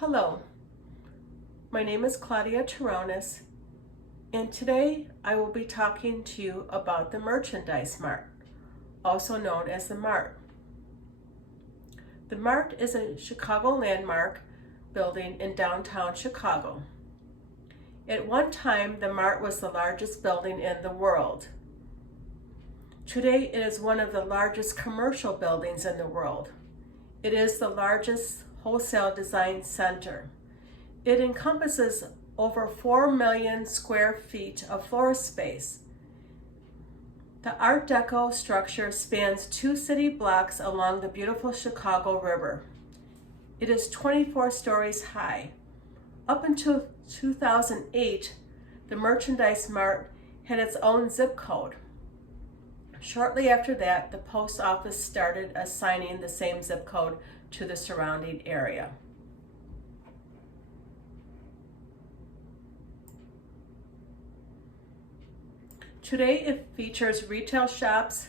Hello, my name is Claudia Taronis, and today I will be talking to you about the Merchandise Mart, also known as the Mart. The Mart is a Chicago landmark building in downtown Chicago. At one time, the Mart was the largest building in the world. Today, it is one of the largest commercial buildings in the world. It is the largest wholesale design center. It encompasses over 4 million square feet of floor space. The Art Deco structure spans 2 city blocks along the beautiful Chicago River. It is 24 stories high. Up until 2008, the Merchandise Mart had its own zip code. Shortly after that, the post office started assigning the same zip code to the surrounding area. Today it features retail shops,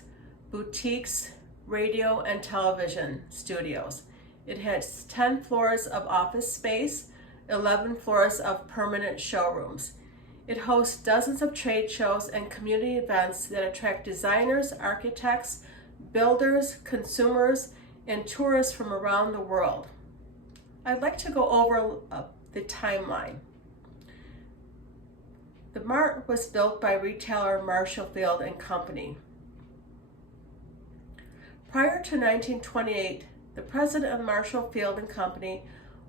boutiques, radio and television studios. It has 10 floors of office space, 11 floors of permanent showrooms. It hosts dozens of trade shows and community events that attract designers, architects, builders, consumers, and tourists from around the world. I'd like to go over the timeline. The Mart was built by retailer Marshall Field and Company. Prior to 1928, the president of Marshall Field and Company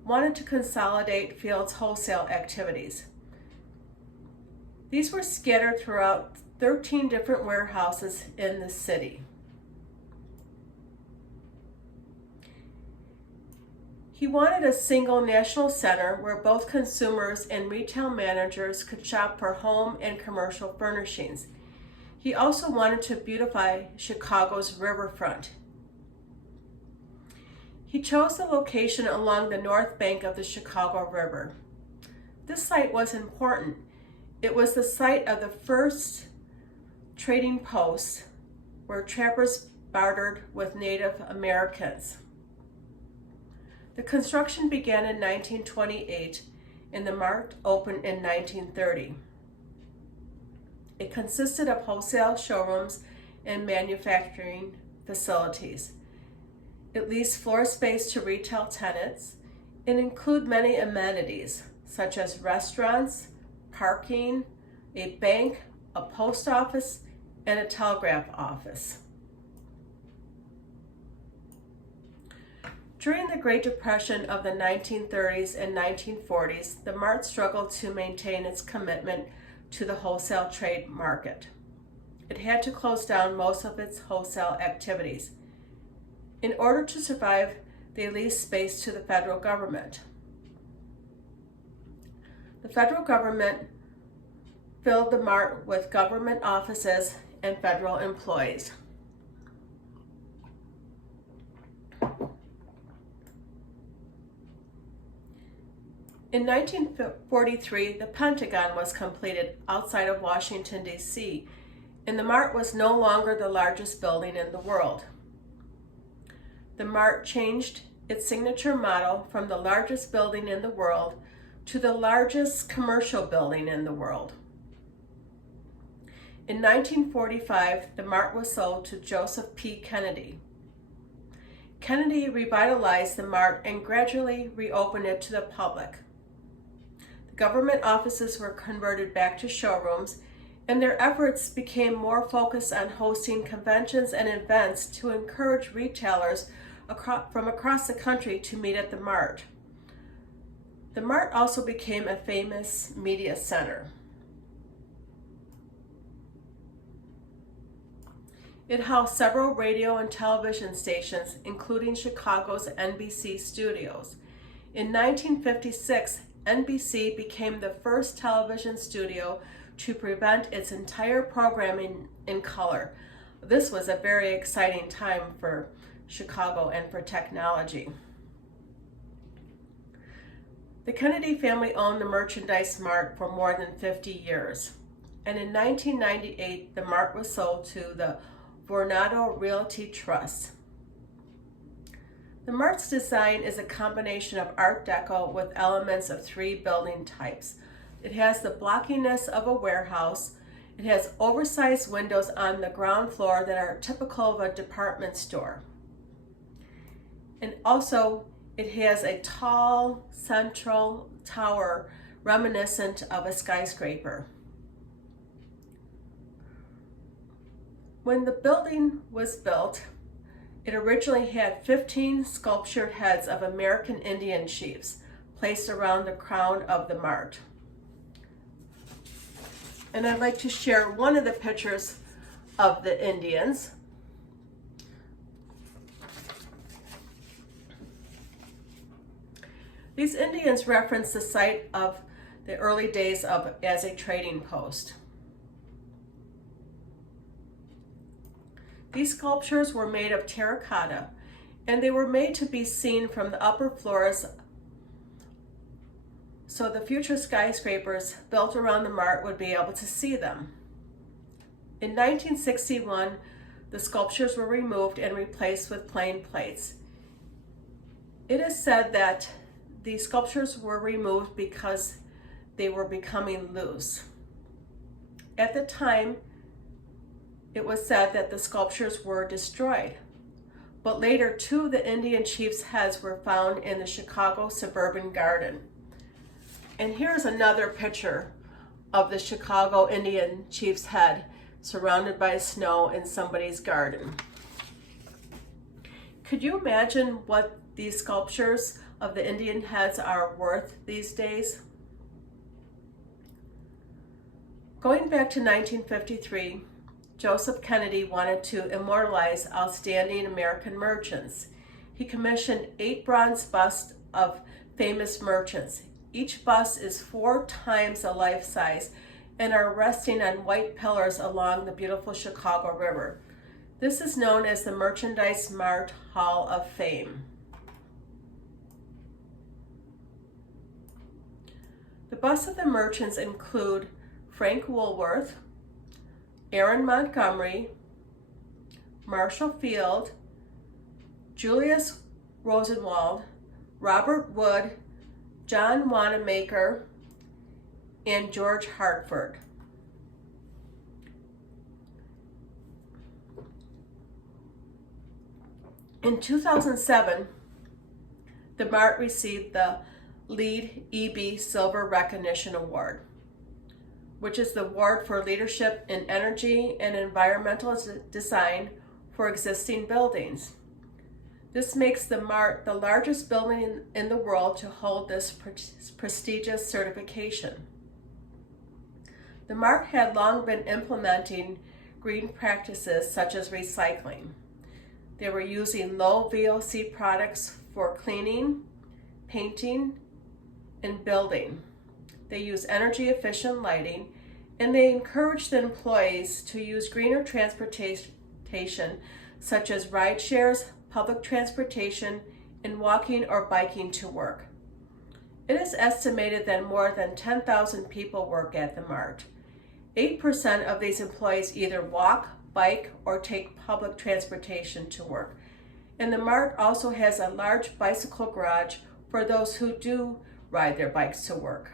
wanted to consolidate Field's wholesale activities. These were scattered throughout 13 different warehouses in the city. He wanted a single national center where both consumers and retail managers could shop for home and commercial furnishings. He also wanted to beautify Chicago's riverfront. He chose the location along the north bank of the Chicago River. This site was important. It was the site of the first trading post where trappers bartered with Native Americans. The construction began in 1928 and the Mart opened in 1930. It consisted of wholesale showrooms and manufacturing facilities. It leased floor space to retail tenants and included many amenities such as restaurants, parking, a bank, a post office, and a telegraph office. During the Great Depression of the 1930s and 1940s, the Mart struggled to maintain its commitment to the wholesale trade market. It had to close down most of its wholesale activities. In order to survive, they leased space to the federal government. The federal government filled the Mart with government offices and federal employees. In 1943, the Pentagon was completed outside of Washington, D.C., and the Mart was no longer the largest building in the world. The Mart changed its signature motto from the largest building in the world to the largest commercial building in the world. In 1945, the Mart was sold to Joseph P. Kennedy. Kennedy revitalized the Mart and gradually reopened it to the public. Government offices were converted back to showrooms, and their efforts became more focused on hosting conventions and events to encourage retailers from across the country to meet at the Mart. The Mart also became a famous media center. It housed several radio and television stations, including Chicago's NBC studios. In 1956, NBC became the first television studio to present its entire programming in color. This was a very exciting time for Chicago and for technology. The Kennedy family owned the Merchandise Mart for more than 50 years. And in 1998, the Mart was sold to the Vornado Realty Trust. The Mart's design is a combination of Art Deco with elements of three building types. It has the blockiness of a warehouse. It has oversized windows on the ground floor that are typical of a department store. And also, it has a tall central tower reminiscent of a skyscraper. When the building was built, it originally had 15 sculptured heads of American Indian chiefs placed around the crown of the Mart. And I'd like to share one of the pictures of the Indians. These Indians reference the site of the early days as a trading post. These sculptures were made of terracotta, and they were made to be seen from the upper floors so the future skyscrapers built around the Mart would be able to see them. In 1961, the sculptures were removed and replaced with plain plates. It is said that the sculptures were removed because they were becoming loose. At the time, it was said that the sculptures were destroyed, but later two of the Indian chiefs' heads were found in the Chicago suburban garden. And here's another picture of the Chicago Indian chief's head surrounded by snow in somebody's garden. Could you imagine what these sculptures of the Indian heads are worth these days? Going back to 1953, Joseph Kennedy wanted to immortalize outstanding American merchants. He commissioned 8 bronze busts of famous merchants. Each bust is 4 times the life size and are resting on white pillars along the beautiful Chicago River. This is known as the Merchandise Mart Hall of Fame. The busts of the merchants include Frank Woolworth, Aaron Montgomery, Marshall Field, Julius Rosenwald, Robert Wood, John Wanamaker, and George Hartford. In 2007, the Mart received the LEED EB Silver Recognition Award, which is the award for leadership in energy and environmental design for existing buildings. This makes the Mart the largest building in the world to hold this prestigious certification. The Mart had long been implementing green practices such as recycling. They were using low VOC products for cleaning, painting, and building. They use energy efficient lighting, and they encourage the employees to use greener transportation such as ride shares, public transportation, and walking or biking to work. It is estimated that more than 10,000 people work at the Mart. 8% of these employees either walk, bike, or take public transportation to work. And the Mart also has a large bicycle garage for those who do ride their bikes to work.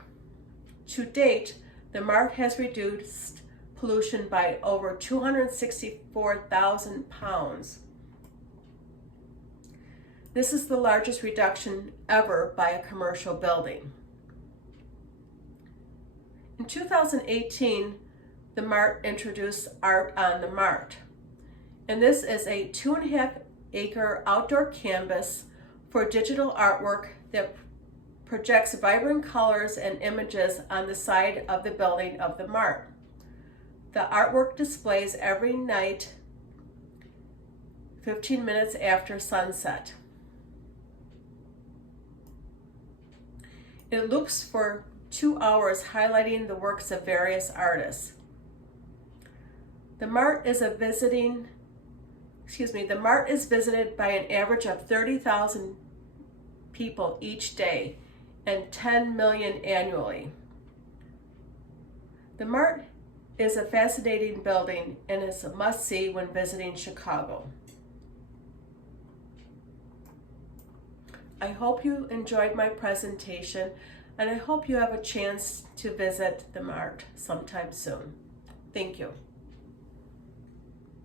To date, the Mart has reduced pollution by over 264,000 pounds. This is the largest reduction ever by a commercial building. In 2018, the Mart introduced Art on the Mart, and this is a 2.5-acre outdoor canvas for digital artwork that projects vibrant colors and images on the side of the building of the Mart. The artwork displays every night 15 minutes after sunset. It loops for 2 hours, highlighting the works of various artists. The Mart is visited by an average of 30,000 people each day and 10 million annually. The Mart is a fascinating building and is a must-see when visiting Chicago. I hope you enjoyed my presentation, and I hope you have a chance to visit the Mart sometime soon. Thank you.